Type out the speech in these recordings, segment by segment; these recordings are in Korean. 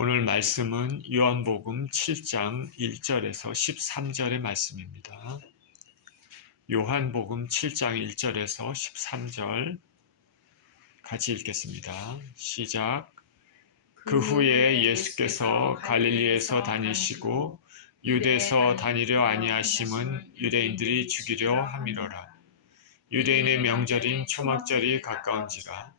오늘 말씀은 요한복음 7장 1절에서 13절의 말씀입니다. 요한복음 7장 1절에서 13절 같이 읽겠습니다. 시작. 그 후에 예수께서 갈릴리에서 다니시고 유대에서 다니려 아니하심은 유대인들이 죽이려 함이로라. 유대인의 명절인 초막절이 가까운지라.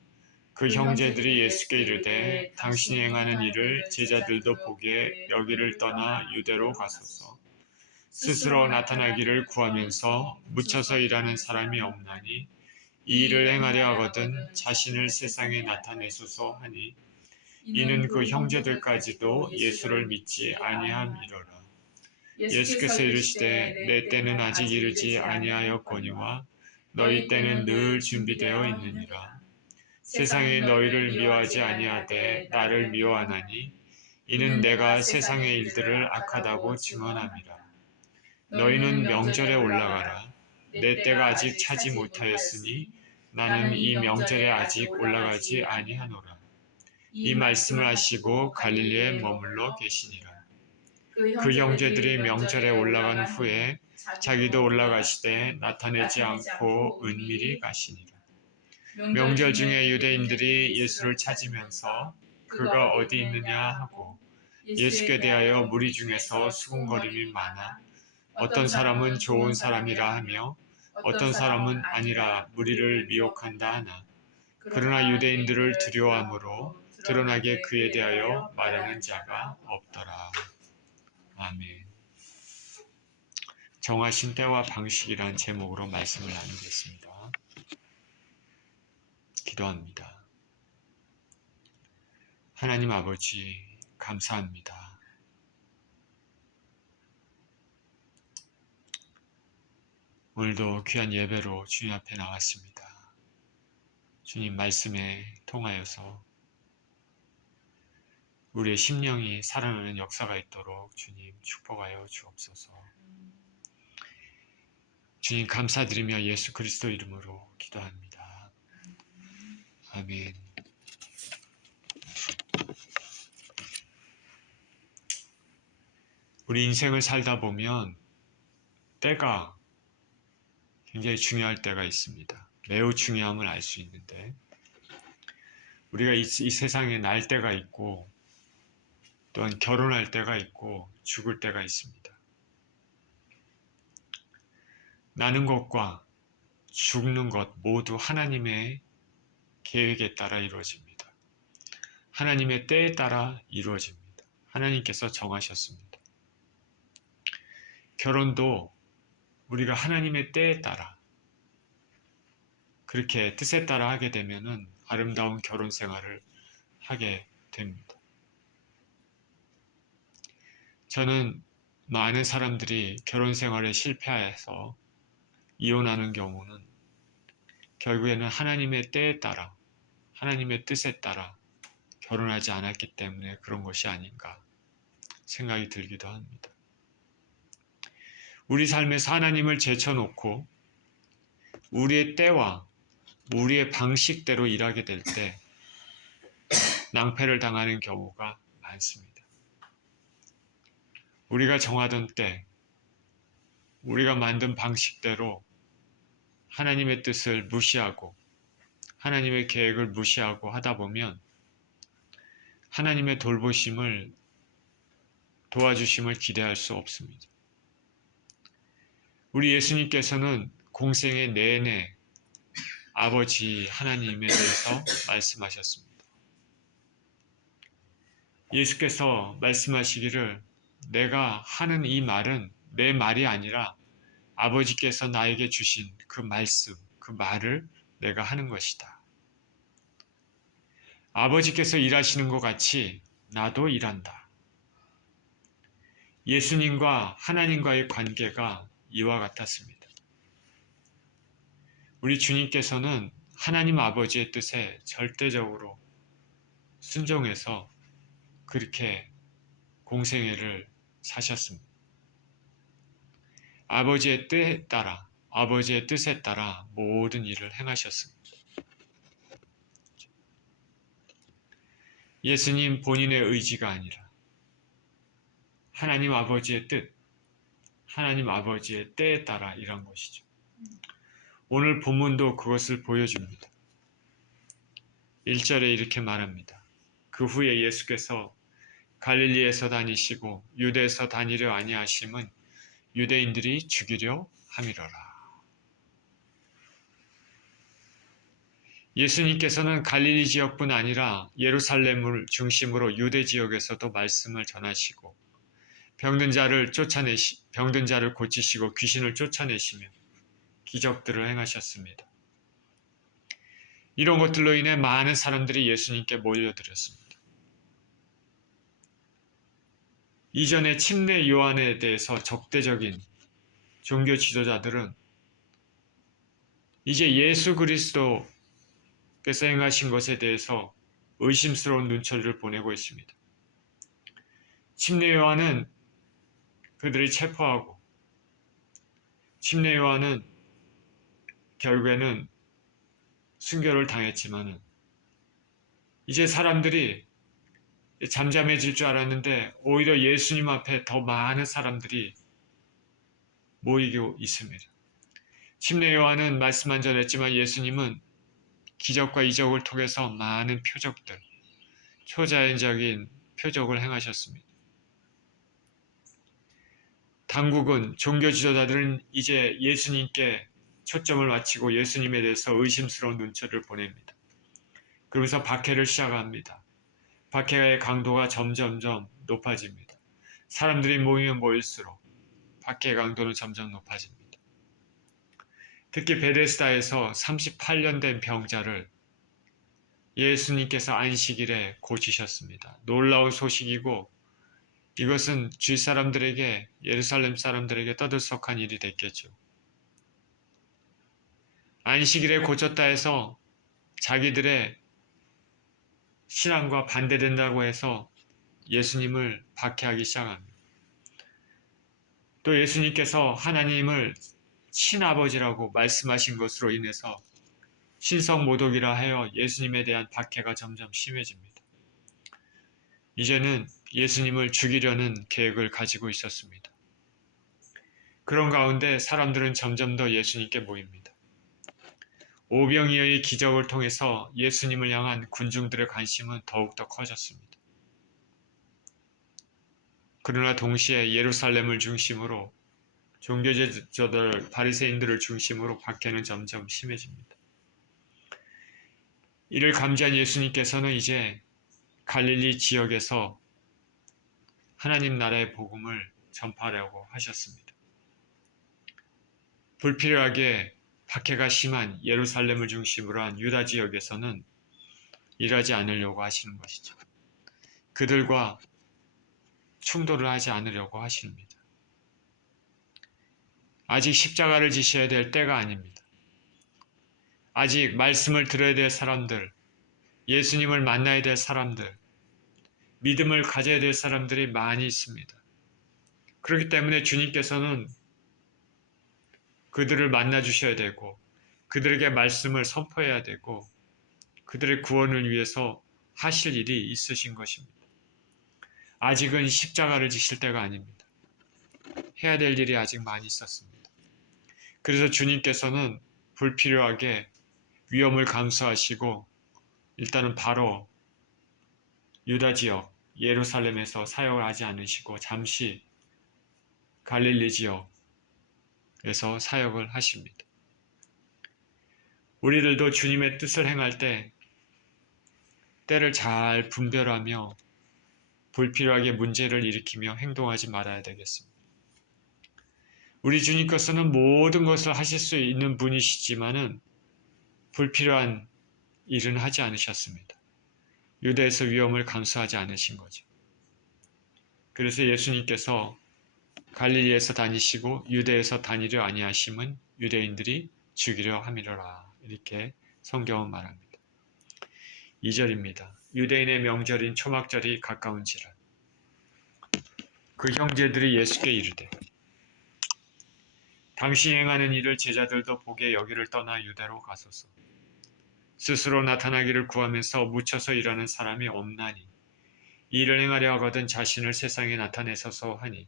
그 형제들이 예수께 이르되 당신이 행하는 일을 제자들도 보게 여기를 떠나 유대로 가소서. 스스로 나타나기를 구하면서 묻혀서 일하는 사람이 없나니 이 일을 행하려 하거든 자신을 세상에 나타내소서 하니 이는 그 형제들까지도 예수를 믿지 아니함이로라. 예수께서 이르시되 내 때는 아직 이르지 아니하였거니와 너희 때는 늘 준비되어 있느니라. 세상이 너희를 미워하지 아니하되 나를 미워하나니 이는 내가 세상의 일들을 악하다고 증언함이라. 너희는 명절에 올라가라. 내 때가 아직 차지 못하였으니 나는 이 명절에 아직 올라가지 아니하노라. 이 말씀을 하시고 갈릴리에 머물러 계시니라. 그 형제들이 명절에 올라간 후에 자기도 올라가시되 나타내지 않고 은밀히 가시니라. 명절 중에 유대인들이 예수를 찾으면서 그가 어디 있느냐 하고 예수께 대하여 무리 중에서 수군거림이 많아 어떤 사람은 좋은 사람이라 하며 어떤 사람은 아니라 무리를 미혹한다 하나 그러나 유대인들을 두려워함으로 드러나게 그에 대하여 말하는 자가 없더라. 아멘. 정하신 때와 방식이란 제목으로 말씀을 나누겠습니다. 기도합니다. 하나님 아버지, 감사합니다. 오늘도 귀한 예배로 주님 앞에 나왔습니다. 주님 말씀에 통하여서 우리의 심령이 살아나는 역사가 있도록 주님 축복하여 주옵소서. 주님 감사드리며 예수 그리스도 이름으로 기도합니다. 아멘. 우리 인생을 살다 보면 때가 굉장히 중요할 때가 있습니다. 매우 중요함을 알 수 있는데 우리가 이 세상에 날 때가 있고 또한 결혼할 때가 있고 죽을 때가 있습니다. 나는 것과 죽는 것 모두 하나님의 계획에 따라 이루어집니다. 하나님의 때에 따라 이루어집니다. 하나님께서 정하셨습니다. 결혼도 우리가 하나님의 때에 따라 그렇게 뜻에 따라 하게 되면은 아름다운 결혼 생활을 하게 됩니다. 저는 많은 사람들이 결혼 생활에 실패해서 이혼하는 경우는 결국에는 하나님의 때에 따라 하나님의 뜻에 따라 결혼하지 않았기 때문에 그런 것이 아닌가 생각이 들기도 합니다. 우리 삶에서 하나님을 제쳐놓고 우리의 때와 우리의 방식대로 일하게 될 때 낭패를 당하는 경우가 많습니다. 우리가 정하던 때, 우리가 만든 방식대로 하나님의 뜻을 무시하고 하나님의 계획을 무시하고 하다 보면 하나님의 돌보심을 도와주심을 기대할 수 없습니다. 우리 예수님께서는 공생의 내내 아버지 하나님에 대해서 말씀하셨습니다. 예수께서 말씀하시기를 내가 하는 이 말은 내 말이 아니라 아버지께서 나에게 주신 그 말씀, 그 말을 내가 하는 것이다. 아버지께서 일하시는 것 같이 나도 일한다. 예수님과 하나님과의 관계가 이와 같았습니다. 우리 주님께서는 하나님 아버지의 뜻에 절대적으로 순종해서 그렇게 공생애를 사셨습니다. 아버지의 뜻에 따라, 아버지의 뜻에 따라 모든 일을 행하셨습니다. 예수님 본인의 의지가 아니라 하나님 아버지의 뜻, 하나님 아버지의 때에 따라 일한 것이죠. 오늘 본문도 그것을 보여줍니다. 1절에 이렇게 말합니다. 그 후에 예수께서 갈릴리에서 다니시고 유대에서 다니려 아니하심은 유대인들이 죽이려 함이로라. 예수님께서는 갈릴리 지역뿐 아니라 예루살렘을 중심으로 유대 지역에서도 말씀을 전하시고 병든 자를 고치시고 귀신을 쫓아내시며 기적들을 행하셨습니다. 이런 것들로 인해 많은 사람들이 예수님께 몰려들었습니다. 이전에 침례 요한에 대해서 적대적인 종교 지도자들은 이제 예수 그리스도께서 행하신 것에 대해서 의심스러운 눈초리를 보내고 있습니다. 침례 요한은 그들이 체포하고 침례 요한은 결국에는 순교를 당했지만은 이제 사람들이 잠잠해질 줄 알았는데 오히려 예수님 앞에 더 많은 사람들이 모이고 있습니다. 침례 요한은 말씀 안 전했지만 예수님은 기적과 이적을 통해서 많은 표적들, 초자연적인 표적을 행하셨습니다. 당국은 종교 지도자들은 이제 예수님께 초점을 맞추고 예수님에 대해서 의심스러운 눈초리를 보냅니다. 그러면서 박해를 시작합니다. 박해의 강도가 점점점 높아집니다. 사람들이 모이면 모일수록 박해의 강도는 점점 높아집니다. 특히 베데스다에서 38년 된 병자를 예수님께서 안식일에 고치셨습니다. 놀라운 소식이고 이것은 주위 사람들에게, 예루살렘 사람들에게 떠들썩한 일이 됐겠죠. 안식일에 고쳤다 해서 자기들의 신앙과 반대된다고 해서 예수님을 박해하기 시작합니다. 또 예수님께서 하나님을 친아버지라고 말씀하신 것으로 인해서 신성모독이라 하여 예수님에 대한 박해가 점점 심해집니다. 이제는 예수님을 죽이려는 계획을 가지고 있었습니다. 그런 가운데 사람들은 점점 더 예수님께 모입니다. 오병이어의 기적을 통해서 예수님을 향한 군중들의 관심은 더욱더 커졌습니다. 그러나 동시에 예루살렘을 중심으로 종교제자들, 바리새인들을 중심으로 박해는 점점 심해집니다. 이를 감지한 예수님께서는 이제 갈릴리 지역에서 하나님 나라의 복음을 전파하려고 하셨습니다. 불필요하게 박해가 심한 예루살렘을 중심으로 한 유다 지역에서는 일하지 않으려고 하시는 것이죠. 그들과 충돌을 하지 않으려고 하십니다. 아직 십자가를 지셔야 될 때가 아닙니다. 아직 말씀을 들어야 될 사람들, 예수님을 만나야 될 사람들, 믿음을 가져야 될 사람들이 많이 있습니다. 그렇기 때문에 주님께서는 그들을 만나 주셔야 되고 그들에게 말씀을 선포해야 되고 그들의 구원을 위해서 하실 일이 있으신 것입니다. 아직은 십자가를 지실 때가 아닙니다. 해야 될 일이 아직 많이 있었습니다. 그래서 주님께서는 불필요하게 위험을 감수하시고 일단은 바로 유다 지역 예루살렘에서 사역을 하지 않으시고 잠시 갈릴리 지역에서 사역을 하십니다. 우리들도 주님의 뜻을 행할 때 때를 잘 분별하며 불필요하게 문제를 일으키며 행동하지 말아야 되겠습니다. 우리 주님께서는 모든 것을 하실 수 있는 분이시지만은 불필요한 일은 하지 않으셨습니다. 유대에서 위험을 감수하지 않으신 거죠. 그래서 예수님께서 갈릴리에서 다니시고 유대에서 다니려 아니하심은 유대인들이 죽이려 함이로라. 이렇게 성경은 말합니다. 2절입니다. 유대인의 명절인 초막절이 가까운지라 그 형제들이 예수께 이르되 당신이 행하는 일을 제자들도 보게 여기를 떠나 유대로 가소서. 스스로 나타나기를 구하면서 묻혀서 일하는 사람이 없나니 이를 행하려 하거든 자신을 세상에 나타내소서 하니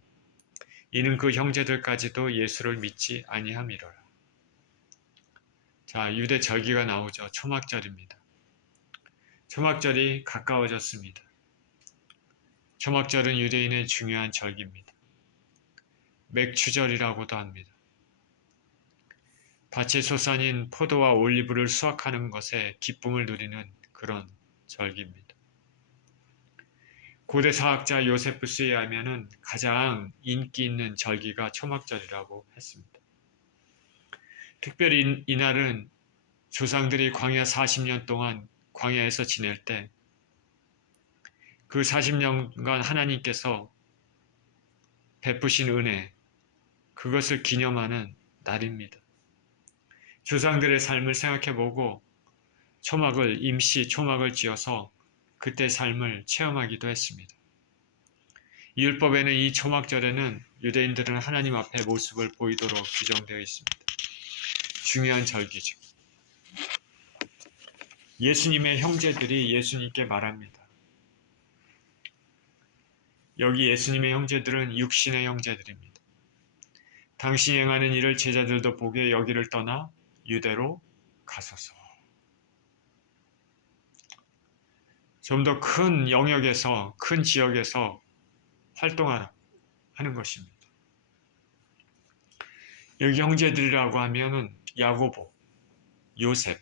이는 그 형제들까지도 예수를 믿지 아니함이로라. 자, 유대 절기가 나오죠. 초막절입니다. 초막절이 가까워졌습니다. 초막절은 유대인의 중요한 절기입니다. 맥추절이라고도 합니다. 밭에 솟아닌 포도와 올리브를 수확하는 것에 기쁨을 누리는 그런 절기입니다. 고대 사학자 요세푸스에 의하면 가장 인기 있는 절기가 초막절이라고 했습니다. 특별히 이날은 조상들이 광야 40년 동안 광야에서 지낼 때 그 40년간 하나님께서 베푸신 은혜, 그것을 기념하는 날입니다. 조상들의 삶을 생각해보고 임시 초막을 지어서 그때 삶을 체험하기도 했습니다. 율법에는 이 초막절에는 유대인들은 하나님 앞에 모습을 보이도록 규정되어 있습니다. 중요한 절기죠. 예수님의 형제들이 예수님께 말합니다. 여기 예수님의 형제들은 육신의 형제들입니다. 당신이 행하는 일을 제자들도 보게 여기를 떠나 유대로 가소서. 좀 더 큰 영역에서, 큰 지역에서 활동하라 하는 것입니다. 여기 형제들이라고 하면은 야고보, 요셉,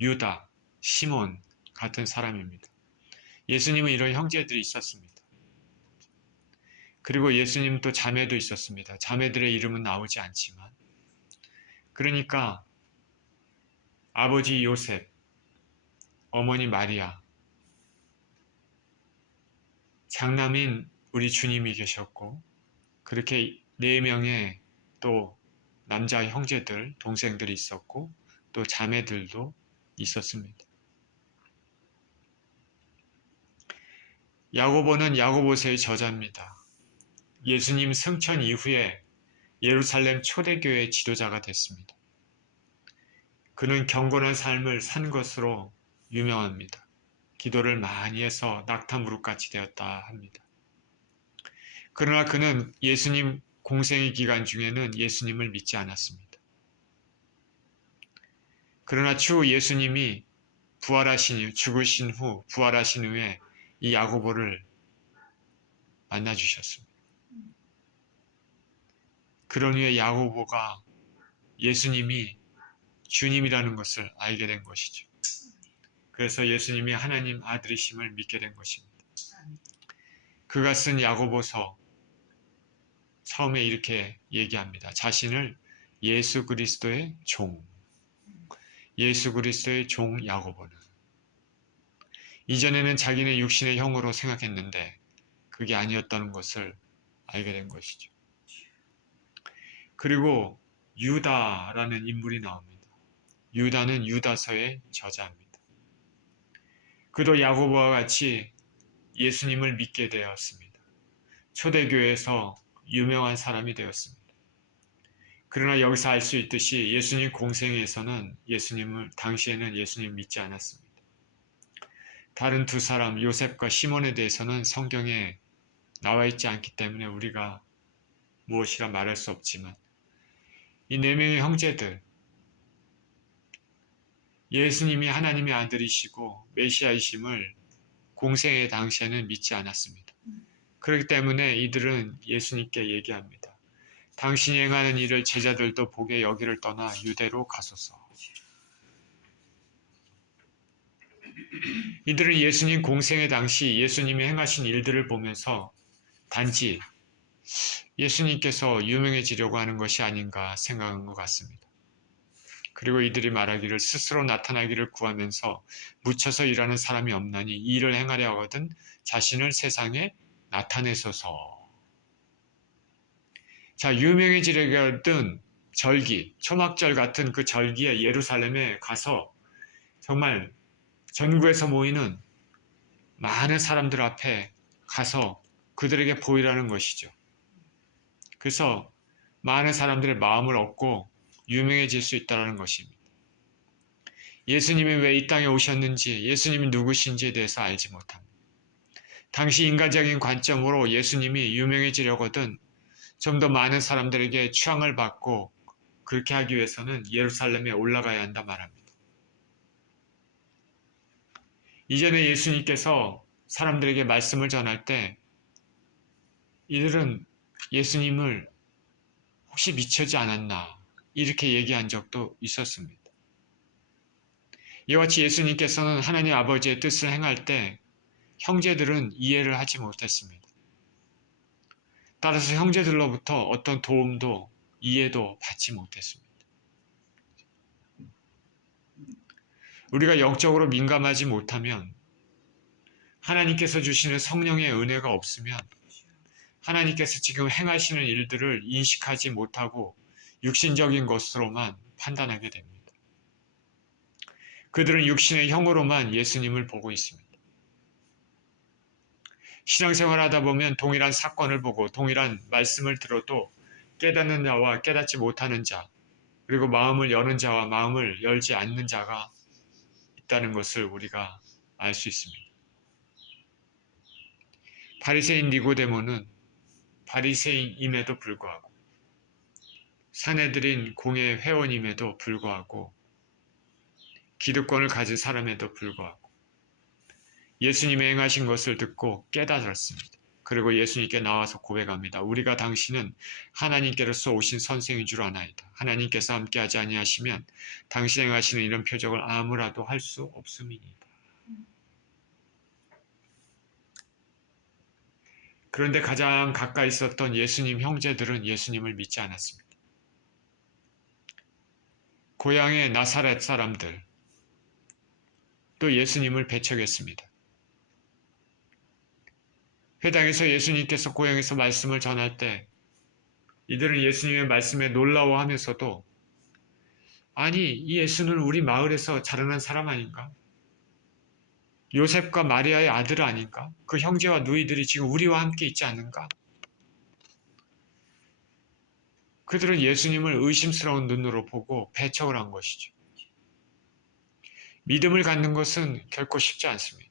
유다, 시몬 같은 사람입니다. 예수님은 이런 형제들이 있었습니다. 그리고 예수님 또 자매도 있었습니다. 자매들의 이름은 나오지 않지만. 그러니까 아버지 요셉, 어머니 마리아, 장남인 우리 주님이 계셨고, 그렇게 4명의 또 남자 형제들, 동생들이 있었고, 또 자매들도 있었습니다. 야고보는 야고보서의 저자입니다. 예수님 승천 이후에 예루살렘 초대교회 지도자가 됐습니다. 그는 경건한 삶을 산 것으로 유명합니다. 기도를 많이 해서 낙타무릎같이 되었다 합니다. 그러나 그는 예수님 공생의 기간 중에는 예수님을 믿지 않았습니다. 그러나 추후 예수님이 죽으신 후 부활하신 후에 이 야고보를 만나주셨습니다. 그런 후에 야고보가 예수님이 주님이라는 것을 알게 된 것이죠. 그래서 예수님이 하나님 아들이심을 믿게 된 것입니다. 그가 쓴 야고보서 처음에 이렇게 얘기합니다. 자신을 예수 그리스도의 종, 예수 그리스도의 종 야고보는. 이전에는 자기는 육신의 형으로 생각했는데 그게 아니었다는 것을 알게 된 것이죠. 그리고 유다라는 인물이 나옵니다. 유다는 유다서의 저자입니다. 그도 야고보와 같이 예수님을 믿게 되었습니다. 초대교회에서 유명한 사람이 되었습니다. 그러나 여기서 알 수 있듯이 예수님 공생에서는 당시에는 예수님 믿지 않았습니다. 다른 두 사람 요셉과 시몬에 대해서는 성경에 나와 있지 않기 때문에 우리가 무엇이라 말할 수 없지만 이 4명의 형제들, 예수님이 하나님의 아들이시고 메시아이심을 공생의 당시에는 믿지 않았습니다. 그렇기 때문에 이들은 예수님께 얘기합니다. 당신이 행하는 일을 제자들도 보게 여기를 떠나 유대로 가소서. 이들은 예수님 공생의 당시 예수님이 행하신 일들을 보면서 단지 예수님께서 유명해지려고 하는 것이 아닌가 생각한 것 같습니다. 그리고 이들이 말하기를 스스로 나타나기를 구하면서 묻혀서 일하는 사람이 없나니 이 일을 행하려 하거든 자신을 세상에 나타내소서. 자, 유명해지려던 절기, 초막절 같은 그 절기에 예루살렘에 가서 정말 전국에서 모이는 많은 사람들 앞에 가서 그들에게 보이라는 것이죠. 그래서 많은 사람들의 마음을 얻고 유명해질 수 있다는 것입니다. 예수님이 왜 이 땅에 오셨는지, 예수님이 누구신지에 대해서 알지 못합니다. 당시 인간적인 관점으로 예수님이 유명해지려거든 좀 더 많은 사람들에게 추앙을 받고 그렇게 하기 위해서는 예루살렘에 올라가야 한다 말합니다. 이전에 예수님께서 사람들에게 말씀을 전할 때 이들은 예수님을 혹시 미치지 않았나 이렇게 얘기한 적도 있었습니다. 이와 같이 예수님께서는 하나님 아버지의 뜻을 행할 때 형제들은 이해를 하지 못했습니다. 따라서 형제들로부터 어떤 도움도 이해도 받지 못했습니다. 우리가 영적으로 민감하지 못하면 하나님께서 주시는 성령의 은혜가 없으면 하나님께서 지금 행하시는 일들을 인식하지 못하고 육신적인 것으로만 판단하게 됩니다. 그들은 육신의 형으로만 예수님을 보고 있습니다. 신앙생활 하다 보면 동일한 사건을 보고 동일한 말씀을 들어도 깨닫는 자와 깨닫지 못하는 자, 그리고 마음을 여는 자와 마음을 열지 않는 자가 있다는 것을 우리가 알 수 있습니다. 바리새인 니고데모는 바리새인임에도 불구하고 사내들인 공회 회원임에도 불구하고 기득권을 가진 사람에도 불구하고 예수님이 행하신 것을 듣고 깨달았습니다. 그리고 예수님께 나와서 고백합니다. 우리가 당신은 하나님께로서 오신 선생인 줄 아나이다. 하나님께서 함께하지 아니하시면 당신 행하시는 이런 표적을 아무라도 할 수 없음이니이다. 그런데 가장 가까이 있었던 예수님 형제들은 예수님을 믿지 않았습니다. 고향의 나사렛 사람들, 또 예수님을 배척했습니다. 회당에서 예수님께서 고향에서 말씀을 전할 때 이들은 예수님의 말씀에 놀라워하면서도 아니, 이 예수는 우리 마을에서 자라난 사람 아닌가? 요셉과 마리아의 아들 아닌가? 그 형제와 누이들이 지금 우리와 함께 있지 않는가? 그들은 예수님을 의심스러운 눈으로 보고 배척을 한 것이죠. 믿음을 갖는 것은 결코 쉽지 않습니다.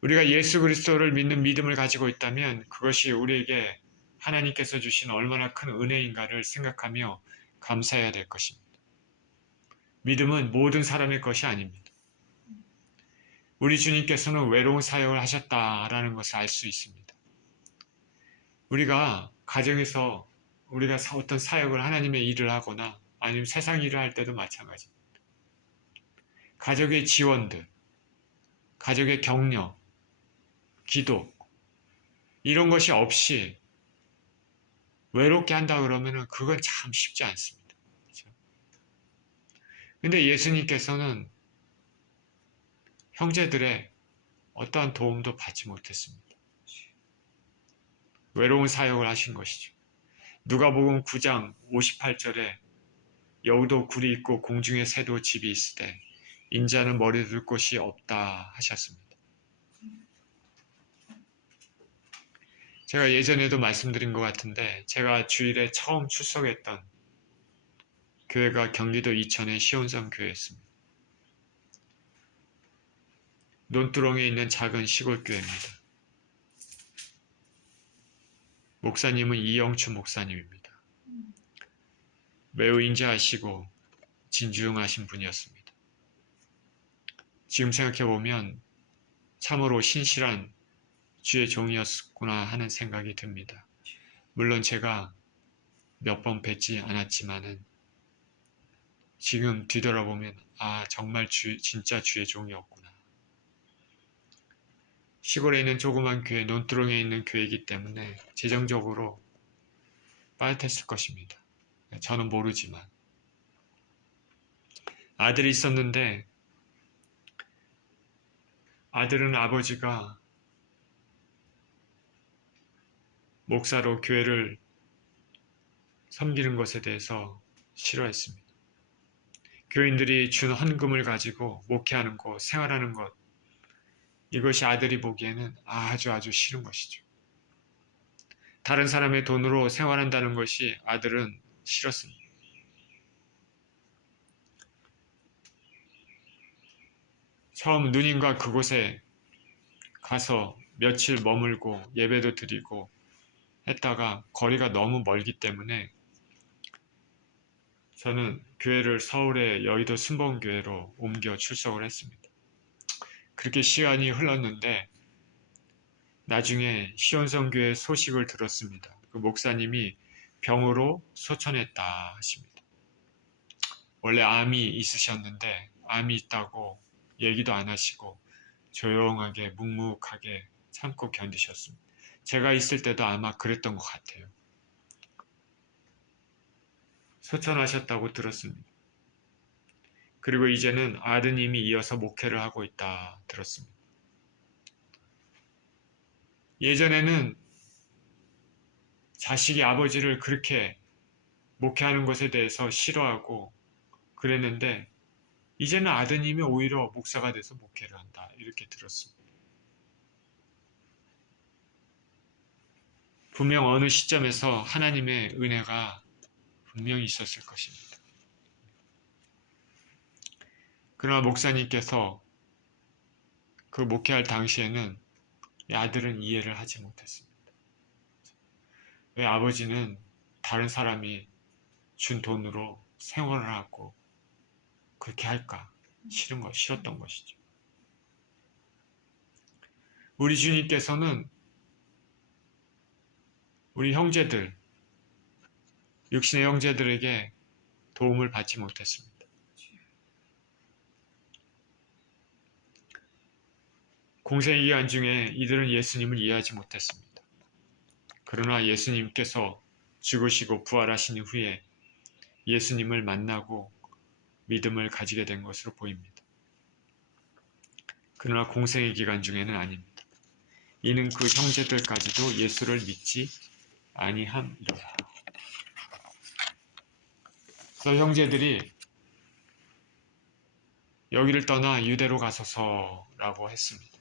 우리가 예수 그리스도를 믿는 믿음을 가지고 있다면 그것이 우리에게 하나님께서 주신 얼마나 큰 은혜인가를 생각하며 감사해야 될 것입니다. 믿음은 모든 사람의 것이 아닙니다. 우리 주님께서는 외로운 사역을 하셨다라는 것을 알 수 있습니다. 우리가 가정에서 우리가 어떤 사역을 하나님의 일을 하거나 아니면 세상 일을 할 때도 마찬가지입니다. 가족의 지원들, 가족의 격려, 기도 이런 것이 없이 외롭게 한다 그러면 그건 참 쉽지 않습니다. 그렇죠? 근데 예수님께서는 형제들의 어떠한 도움도 받지 못했습니다. 외로운 사역을 하신 것이죠. 누가복음 9장 58절에 여우도 굴이 있고 공중에 새도 집이 있으되 인자는 머리 둘 곳이 없다 하셨습니다. 제가 예전에도 말씀드린 것 같은데 제가 주일에 처음 출석했던 교회가 경기도 이천의 시온성 교회였습니다. 논두렁에 있는 작은 시골 교회입니다. 목사님은 이영추 목사님입니다. 매우 인자하시고 진중하신 분이었습니다. 지금 생각해보면 참으로 신실한 주의 종이었구나 하는 생각이 듭니다. 물론 제가 몇 번 뵙지 않았지만은 지금 뒤돌아보면 정말 진짜 주의 종이었구나. 시골에 있는 조그만 교회, 논두렁에 있는 교회이기 때문에 재정적으로 빠듯했을 것입니다. 저는 모르지만 아들이 있었는데 아들은 아버지가 목사로 교회를 섬기는 것에 대해서 싫어했습니다. 교인들이 준 헌금을 가지고 목회하는 것, 생활하는 것 이것이 아들이 보기에는 아주 싫은 것이죠. 다른 사람의 돈으로 생활한다는 것이 아들은 싫었습니다. 처음 누님과 그곳에 가서 며칠 머물고 예배도 드리고 했다가 거리가 너무 멀기 때문에 저는 교회를 서울의 여의도 순복음교회로 옮겨 출석을 했습니다. 그렇게 시간이 흘렀는데 나중에 시온성교회 소식을 들었습니다. 그 목사님이 병으로 소천했다 하십니다. 원래 암이 있으셨는데 암이 있다고 얘기도 안 하시고 조용하게 묵묵하게 참고 견디셨습니다. 제가 있을 때도 아마 그랬던 것 같아요. 소천하셨다고 들었습니다. 그리고 이제는 아드님이 이어서 목회를 하고 있다 들었습니다. 예전에는 자식이 아버지를 그렇게 목회하는 것에 대해서 싫어하고 그랬는데 이제는 아드님이 오히려 목사가 돼서 목회를 한다 이렇게 들었습니다. 분명 어느 시점에서 하나님의 은혜가 분명히 있었을 것입니다. 그러나 목사님께서 그 목회할 당시에는 이 아들은 이해를 하지 못했습니다. 왜 아버지는 다른 사람이 준 돈으로 생활을 하고 그렇게 할까? 싫었던 것이죠. 우리 주님께서는 우리 형제들, 육신의 형제들에게 도움을 받지 못했습니다. 공생의 기간 중에 이들은 예수님을 이해하지 못했습니다. 그러나 예수님께서 죽으시고 부활하신 후에 예수님을 만나고 믿음을 가지게 된 것으로 보입니다. 그러나 공생의 기간 중에는 아닙니다. 이는 그 형제들까지도 예수를 믿지 아니함이로라. 그래서 형제들이 여기를 떠나 유대로 가소서라고 했습니다.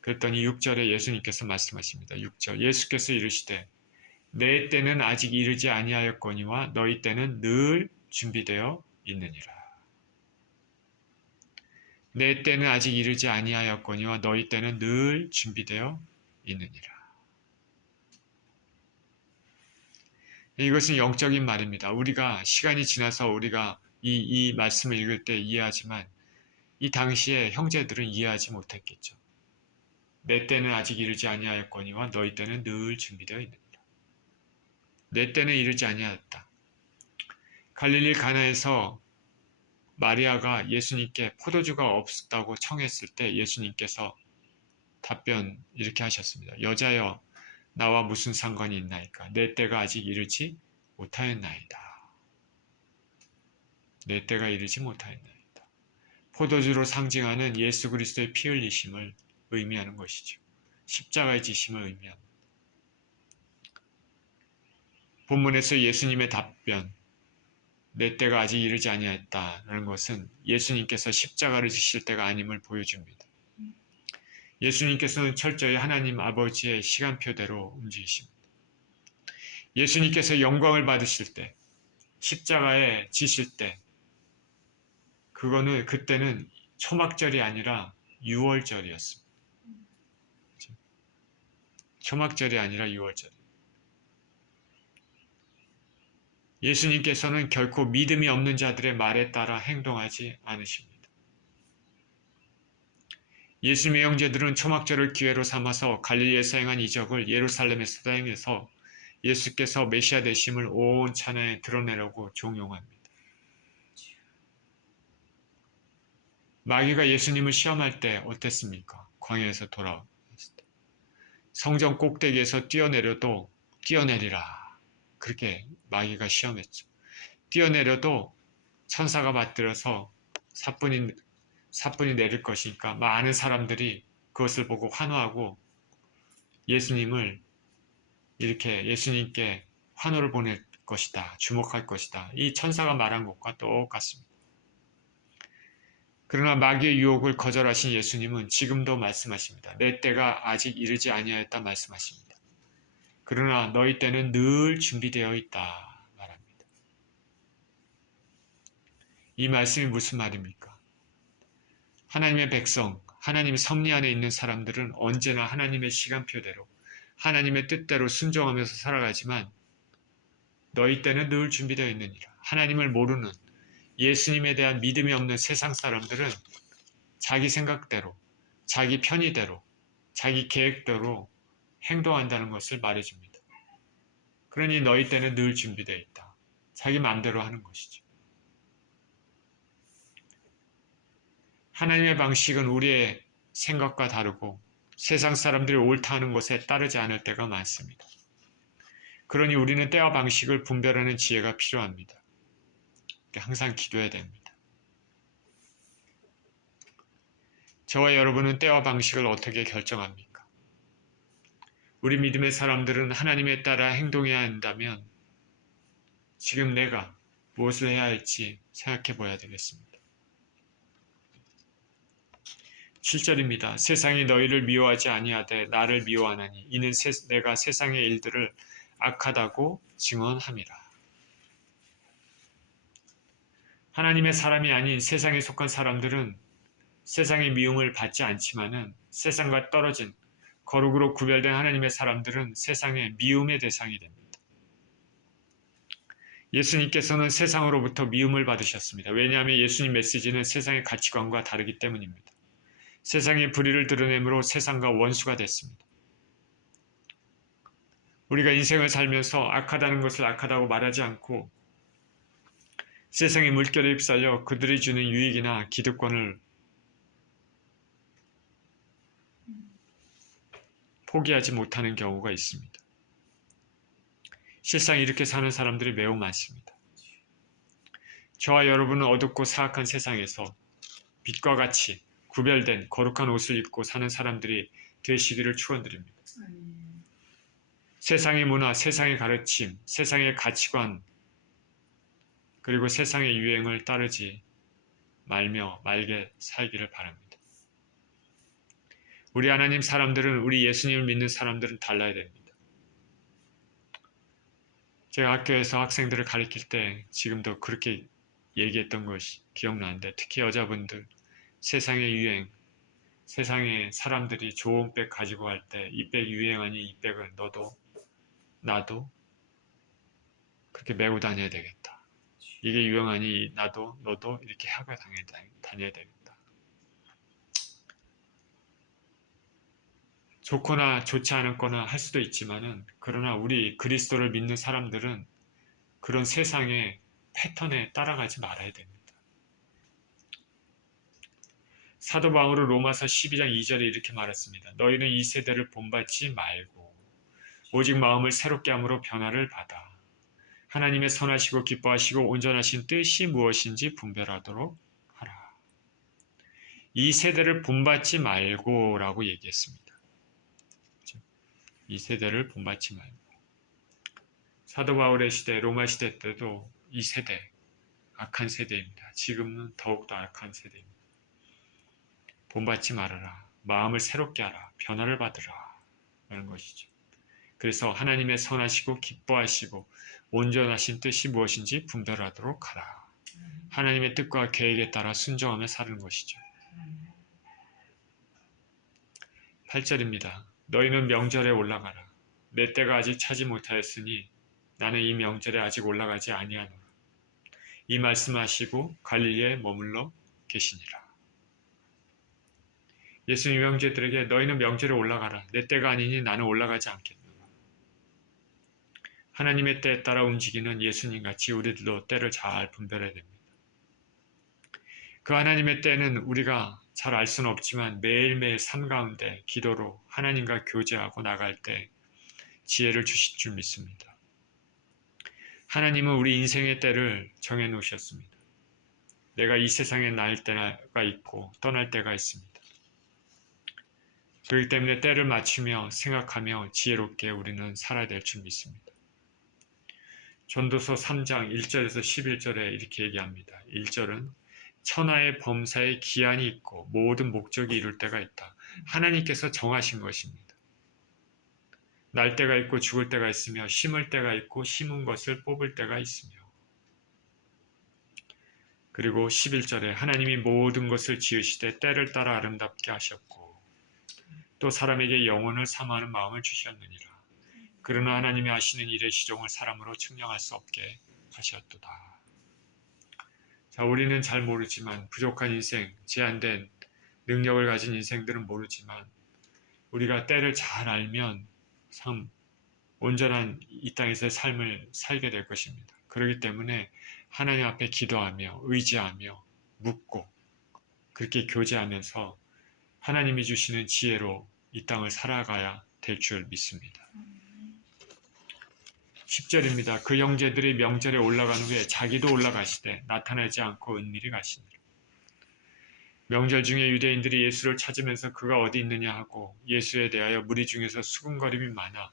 그랬더니 6절에 예수님께서 말씀하십니다. 6절 예수께서 이르시되 내 때는 아직 이르지 아니하였거니와 너희 때는 늘 준비되어 있느니라. 내 때는 아직 이르지 아니하였거니와 너희 때는 늘 준비되어 있느니라. 이것은 영적인 말입니다. 우리가 시간이 지나서 우리가 이 말씀을 읽을 때 이해하지만 이 당시에 형제들은 이해하지 못했겠죠. 내 때는 아직 이르지 아니하였거니와 너희 때는 늘 준비되어 있느니라. 내 때는 이르지 아니하였다. 갈릴리 가나에서 마리아가 예수님께 포도주가 없다고 청했을 때 예수님께서 답변 이렇게 하셨습니다. 여자여 나와 무슨 상관이 있나이까? 내 때가 아직 이르지 못하였나이다. 내 때가 이르지 못하였나이다. 포도주로 상징하는 예수 그리스도의 피 흘리심을 의미하는 것이죠. 십자가의 지심을 의미합니다. 본문에서 예수님의 답변, 내 때가 아직 이르지 아니하였다라는 것은 예수님께서 십자가를 지실 때가 아님을 보여줍니다. 예수님께서는 철저히 하나님 아버지의 시간표대로 움직이십니다. 예수님께서 영광을 받으실 때, 십자가에 지실 때, 그때는 초막절이 아니라 6월절이었습니다. 초막절이 아니라 6월절. 예수님께서는 결코 믿음이 없는 자들의 말에 따라 행동하지 않으십니다. 예수님의 형제들은 초막절을 기회로 삼아서 갈릴리에서 행한 이적을 예루살렘에서 행해서 예수께서 메시아 되심을 온 찬에 드러내려고 종용합니다. 마귀가 예수님을 시험할 때 어땠습니까? 광야에서 돌아왔을 때. 성전 꼭대기에서 뛰어내리라. 그렇게 마귀가 시험했죠. 뛰어내려도 천사가 맞들어서 사뿐히 내릴 것이니까 많은 사람들이 그것을 보고 환호하고 예수님께 환호를 보낼 것이다. 주목할 것이다. 이 천사가 말한 것과 똑같습니다. 그러나 마귀의 유혹을 거절하신 예수님은 지금도 말씀하십니다. 내 때가 아직 이르지 아니하였다 말씀하십니다. 그러나 너희 때는 늘 준비되어 있다 말합니다. 이 말씀이 무슨 말입니까? 하나님의 백성, 하나님 섭리 안에 있는 사람들은 언제나 하나님의 시간표대로 하나님의 뜻대로 순종하면서 살아가지만 너희 때는 늘 준비되어 있느니라. 하나님을 모르는 예수님에 대한 믿음이 없는 세상 사람들은 자기 생각대로, 자기 편의대로, 자기 계획대로 행동한다는 것을 말해줍니다. 그러니 너희 때는 늘 준비되어 있다. 자기 마음대로 하는 것이죠. 하나님의 방식은 우리의 생각과 다르고 세상 사람들이 옳다 하는 것에 따르지 않을 때가 많습니다. 그러니 우리는 때와 방식을 분별하는 지혜가 필요합니다. 항상 기도해야 됩니다. 저와 여러분은 때와 방식을 어떻게 결정합니까? 우리 믿음의 사람들은 하나님에 따라 행동해야 한다면 지금 내가 무엇을 해야 할지 생각해 봐야 되겠습니다. 7절입니다. 세상이 너희를 미워하지 아니하되 나를 미워하나니 이는 내가 세상의 일들을 악하다고 증언함이라. 하나님의 사람이 아닌 세상에 속한 사람들은 세상의 미움을 받지 않지만은 세상과 떨어진 거룩으로 구별된 하나님의 사람들은 세상의 미움의 대상이 됩니다. 예수님께서는 세상으로부터 미움을 받으셨습니다. 왜냐하면 예수님 메시지는 세상의 가치관과 다르기 때문입니다. 세상의 불의를 드러내므로 세상과 원수가 됐습니다. 우리가 인생을 살면서 악하다는 것을 악하다고 말하지 않고 세상의 물결에 휩쓸려 그들이 주는 유익이나 기득권을 포기하지 못하는 경우가 있습니다. 실상 이렇게 사는 사람들이 매우 많습니다. 저와 여러분은 어둡고 사악한 세상에서 빛과 같이 구별된 거룩한 옷을 입고 사는 사람들이 되시기를 축원드립니다. 세상의 문화, 세상의 가르침, 세상의 가치관, 그리고 세상의 유행을 따르지 말게 살기를 바랍니다. 우리 하나님 사람들은, 우리 예수님을 믿는 사람들은 달라야 됩니다. 제가 학교에서 학생들을 가르칠 때 지금도 그렇게 얘기했던 것이 기억나는데, 특히 여자분들 세상의 유행, 세상에 사람들이 좋은 백 가지고 갈 때 이 백 유행하니 이 백을 너도 나도 그렇게 메고 다녀야 되겠다. 이게 유행하니 나도 너도 이렇게 하고 다녀야 되겠다. 좋거나 좋지 않거나 할 수도 있지만은, 그러나 우리 그리스도를 믿는 사람들은 그런 세상의 패턴에 따라가지 말아야 됩니다. 사도 바울은 로마서 12장 2절에 이렇게 말했습니다. 너희는 이 세대를 본받지 말고 오직 마음을 새롭게 함으로 변화를 받아 하나님의 선하시고 기뻐하시고 온전하신 뜻이 무엇인지 분별하도록 하라. 이 세대를 본받지 말고라고 얘기했습니다. 이 세대를 본받지 말고. 사도 바울의 시대, 로마 시대 때도 이 세대, 악한 세대입니다. 지금은 더욱더 악한 세대입니다. 본받지 말아라. 마음을 새롭게 하라. 변화를 받으라. 라는 것이죠. 그래서 하나님의 선하시고 기뻐하시고 온전하신 뜻이 무엇인지 분별하도록 하라. 하나님의 뜻과 계획에 따라 순종하며 사는 것이죠. 8절입니다. 너희는 명절에 올라가라. 내 때가 아직 차지 못하였으니 나는 이 명절에 아직 올라가지 아니하노라. 이 말씀하시고 갈릴리에 머물러 계시니라. 예수님 형제들에게 너희는 명절에 올라가라. 내 때가 아니니 나는 올라가지 않겠노라. 하나님의 때에 따라 움직이는 예수님같이 우리들도 때를 잘 분별해야 됩니다. 그 하나님의 때는 우리가 잘 알 수는 없지만 매일매일 삶 가운데 기도로 하나님과 교제하고 나갈 때 지혜를 주실 줄 믿습니다. 하나님은 우리 인생의 때를 정해 놓으셨습니다. 내가 이 세상에 날 때가 있고 떠날 때가 있습니다. 그렇기 때문에 때를 맞추며 생각하며 지혜롭게 우리는 살아야 될 줄 믿습니다. 전도서 3장 1절에서 11절에 이렇게 얘기합니다. 1절은 천하의 범사에 기한이 있고 모든 목적이 이룰 때가 있다. 하나님께서 정하신 것입니다. 날 때가 있고 죽을 때가 있으며 심을 때가 있고 심은 것을 뽑을 때가 있으며, 그리고 11절에 하나님이 모든 것을 지으시되 때를 따라 아름답게 하셨고 또 사람에게 영혼을 사모하는 마음을 주셨느니라. 그러나 하나님이 하시는 일의 시종을 사람으로 측량할 수 없게 하셨도다. 자, 우리는 잘 모르지만 부족한 인생, 제한된 능력을 가진 인생들은 모르지만 우리가 때를 잘 알면 참 온전한 이 땅에서의 삶을 살게 될 것입니다. 그렇기 때문에 하나님 앞에 기도하며 의지하며 묻고 그렇게 교제하면서 하나님이 주시는 지혜로 이 땅을 살아가야 될 줄 믿습니다. 10절입니다. 그 형제들이 명절에 올라간 후에 자기도 올라가시되 나타나지 않고 은밀히 가시니라. 명절 중에 유대인들이 예수를 찾으면서 그가 어디 있느냐 하고 예수에 대하여 무리 중에서 수군거림이 많아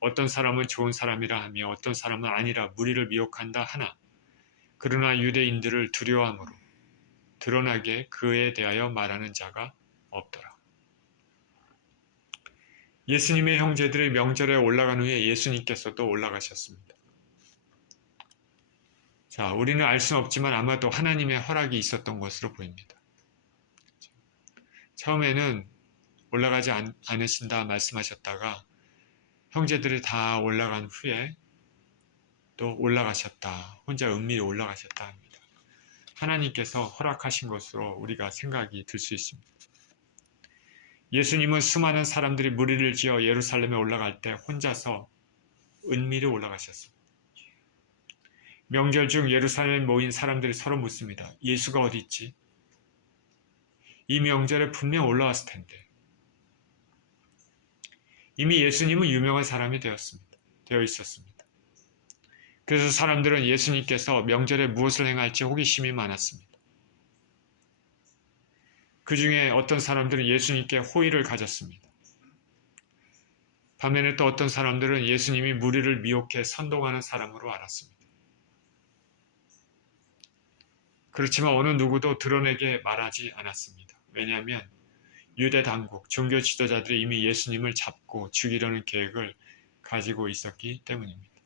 어떤 사람은 좋은 사람이라 하며 어떤 사람은 아니라 무리를 미혹한다 하나 그러나 유대인들을 두려워함으로 드러나게 그에 대하여 말하는 자가 없더라. 예수님의 형제들이 명절에 올라간 후에 예수님께서도 올라가셨습니다. 자, 우리는 알 수는 없지만 아마도 하나님의 허락이 있었던 것으로 보입니다. 처음에는 올라가지 않으신다 말씀하셨다가 형제들이 다 올라간 후에 또 올라가셨다. 혼자 은밀히 올라가셨다 합니다. 하나님께서 허락하신 것으로 우리가 생각이 들 수 있습니다. 예수님은 수많은 사람들이 무리를 지어 예루살렘에 올라갈 때 혼자서 은밀히 올라가셨습니다. 명절 중 예루살렘에 모인 사람들이 서로 묻습니다. 예수가 어디 있지? 이 명절에 분명 올라왔을 텐데. 이미 예수님은 유명한 사람이 되어 있었습니다. 그래서 사람들은 예수님께서 명절에 무엇을 행할지 호기심이 많았습니다. 그 중에 어떤 사람들은 예수님께 호의를 가졌습니다. 반면에 또 어떤 사람들은 예수님이 무리를 미혹해 선동하는 사람으로 알았습니다. 그렇지만 어느 누구도 드러내게 말하지 않았습니다. 왜냐하면 유대 당국, 종교 지도자들이 이미 예수님을 잡고 죽이려는 계획을 가지고 있었기 때문입니다.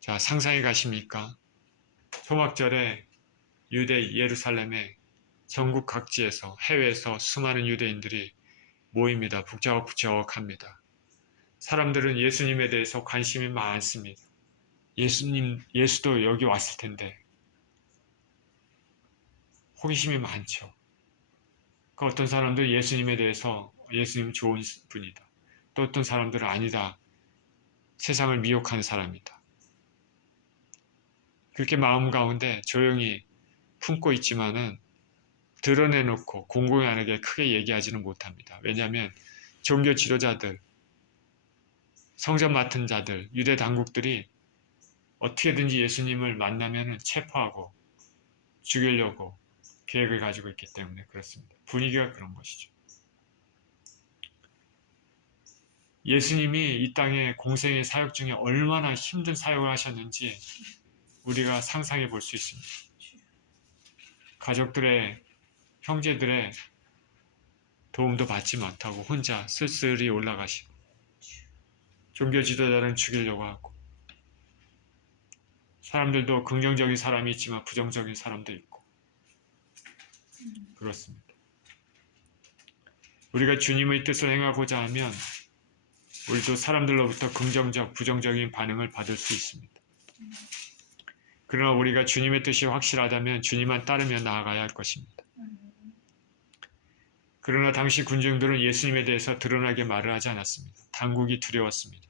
자, 상상해 가십니까? 초막절에 유대 예루살렘에 전국 각지에서 해외에서 수많은 유대인들이 모입니다. 북적북적합니다. 사람들은 예수님에 대해서 관심이 많습니다. 예수도 여기 왔을 텐데 호기심이 많죠. 그 어떤 사람들은 예수님에 대해서 예수님 좋은 분이다. 또 어떤 사람들은 아니다. 세상을 미혹하는 사람이다. 그렇게 마음 가운데 조용히 품고 있지만은 드러내놓고 공공연하게 크게 얘기하지는 못합니다. 왜냐하면 종교 지도자들, 성전 맡은 자들, 유대 당국들이 어떻게든지 예수님을 만나면 체포하고 죽이려고 계획을 가지고 있기 때문에 그렇습니다. 분위기가 그런 것이죠. 예수님이 이 땅의 공생의 사역 중에 얼마나 힘든 사역을 하셨는지 우리가 상상해 볼 수 있습니다. 가족들의, 형제들의 도움도 받지 못하고 혼자 쓸쓸히 올라가시고 종교 지도자는 죽이려고 하고 사람들도 긍정적인 사람이 있지만 부정적인 사람도 있고 그렇습니다. 우리가 주님의 뜻을 행하고자 하면 우리도 사람들로부터 긍정적, 부정적인 반응을 받을 수 있습니다. 그러나 우리가 주님의 뜻이 확실하다면 주님만 따르며 나아가야 할 것입니다. 그러나 당시 군중들은 예수님에 대해서 드러나게 말을 하지 않았습니다. 당국이 두려웠습니다.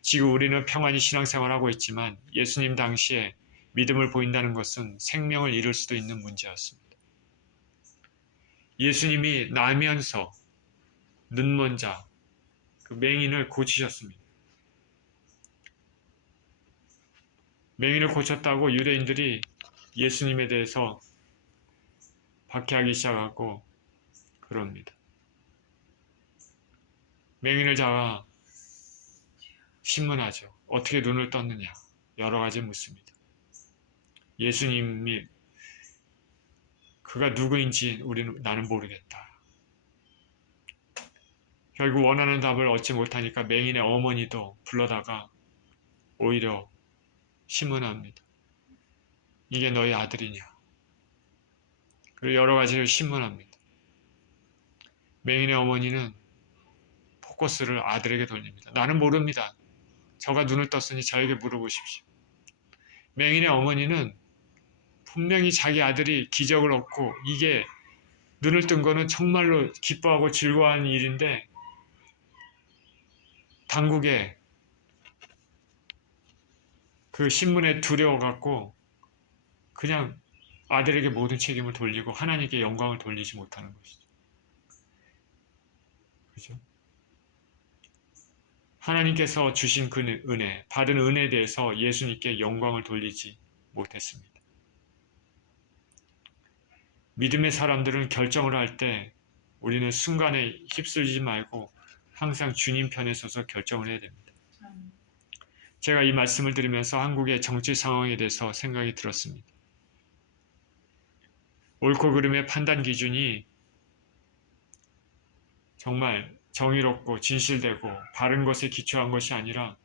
지금 우리는 평안히 신앙생활하고 있지만 예수님 당시에 믿음을 보인다는 것은 생명을 잃을 수도 있는 문제였습니다. 예수님이 나면서 눈먼 자, 그 맹인을 고치셨습니다. 맹인을 고쳤다고 유대인들이 예수님에 대해서 박해하기 시작하고 그럽니다. 맹인을 잡아 신문하죠. 어떻게 눈을 떴느냐 여러 가지 묻습니다. 예수님이 그가 누구인지 나는 모르겠다. 결국 원하는 답을 얻지 못하니까 맹인의 어머니도 불러다가 오히려 신문합니다. 이게 너희 아들이냐. 그리고 여러 가지를 신문합니다. 맹인의 어머니는 포커스를 아들에게 돌립니다. 나는 모릅니다. 저가 눈을 떴으니 저에게 물어보십시오. 맹인의 어머니는 분명히 자기 아들이 기적을 얻고 이게 눈을 뜬 거는 정말로 기뻐하고 즐거워하는 일인데 당국에 그 신문에 두려워갖고 그냥 아들에게 모든 책임을 돌리고 하나님께 영광을 돌리지 못하는 것이죠. 그죠? 하나님께서 주신 그 은혜, 받은 은혜에 대해서 예수님께 영광을 돌리지 못했습니다. 믿음의 사람들은 결정을 할 때 우리는 순간에 휩쓸리지 말고 항상 주님 편에 서서 결정을 해야 됩니다. 제가 이 말씀을 들으면서 한국의 정치 상황에 대해서 생각이 들었습니다. 옳고 그름의 판단 기준이 정말 정의롭고 진실되고 바른 것에 기초한 것이 아니라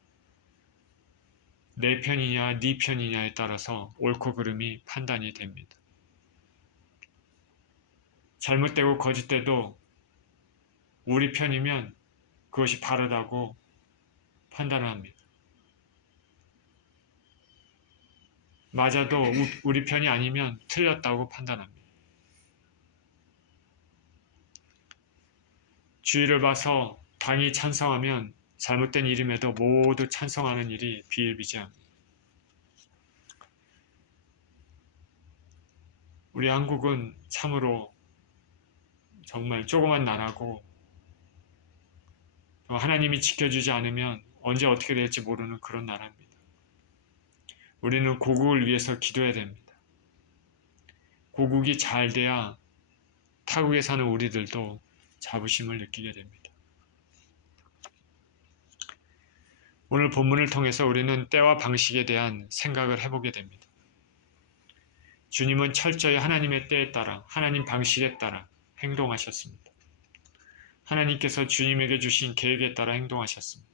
내 편이냐 네 편이냐에 따라서 옳고 그름이 판단이 됩니다. 잘못되고 거짓되도 우리 편이면 그것이 바르다고 판단을 합니다. 맞아도 우리 편이 아니면 틀렸다고 판단합니다. 주의를 봐서 당이 찬성하면 잘못된 일임에도 모두 찬성하는 일이 비일비재합니다. 우리 한국은 참으로 정말 조그만 나라고 하나님이 지켜주지 않으면 언제 어떻게 될지 모르는 그런 나라입니다. 우리는 고국을 위해서 기도해야 됩니다. 고국이 잘 돼야 타국에 사는 우리들도 자부심을 느끼게 됩니다. 오늘 본문을 통해서 우리는 때와 방식에 대한 생각을 해보게 됩니다. 주님은 철저히 하나님의 때에 따라 하나님 방식에 따라 행동하셨습니다. 하나님께서 주님에게 주신 계획에 따라 행동하셨습니다.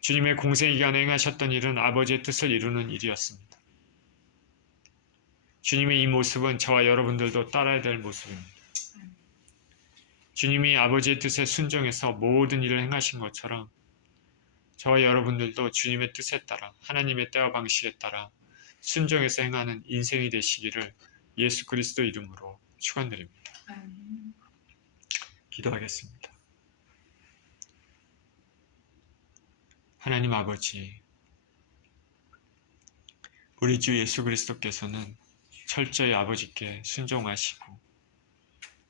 주님의 공생기간에 행하셨던 일은 아버지의 뜻을 이루는 일이었습니다. 주님의 이 모습은 저와 여러분들도 따라야 될 모습입니다. 주님이 아버지의 뜻에 순종해서 모든 일을 행하신 것처럼 저와 여러분들도 주님의 뜻에 따라 하나님의 때와 방식에 따라 순종해서 행하는 인생이 되시기를 예수 그리스도 이름으로 축원드립니다. 기도하겠습니다. 하나님 아버지, 우리 주 예수 그리스도께서는 철저히 아버지께 순종하시고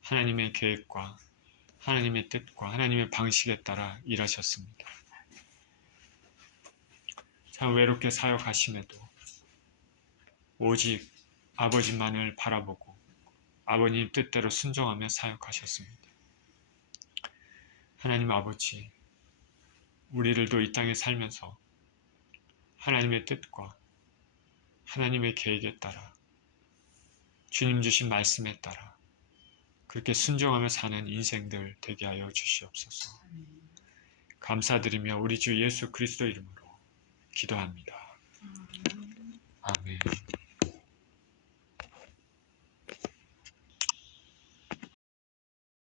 하나님의 계획과 하나님의 뜻과 하나님의 방식에 따라 일하셨습니다. 참 외롭게 사역하심에도 오직 아버지만을 바라보고 아버님 뜻대로 순종하며 사역하셨습니다. 하나님 아버지, 우리들도 이 땅에 살면서 하나님의 뜻과 하나님의 계획에 따라 주님 주신 말씀에 따라 그렇게 순종하며 사는 인생들 되게 하여 주시옵소서. 감사드리며 우리 주 예수 그리스도 이름으로 기도합니다. 아멘.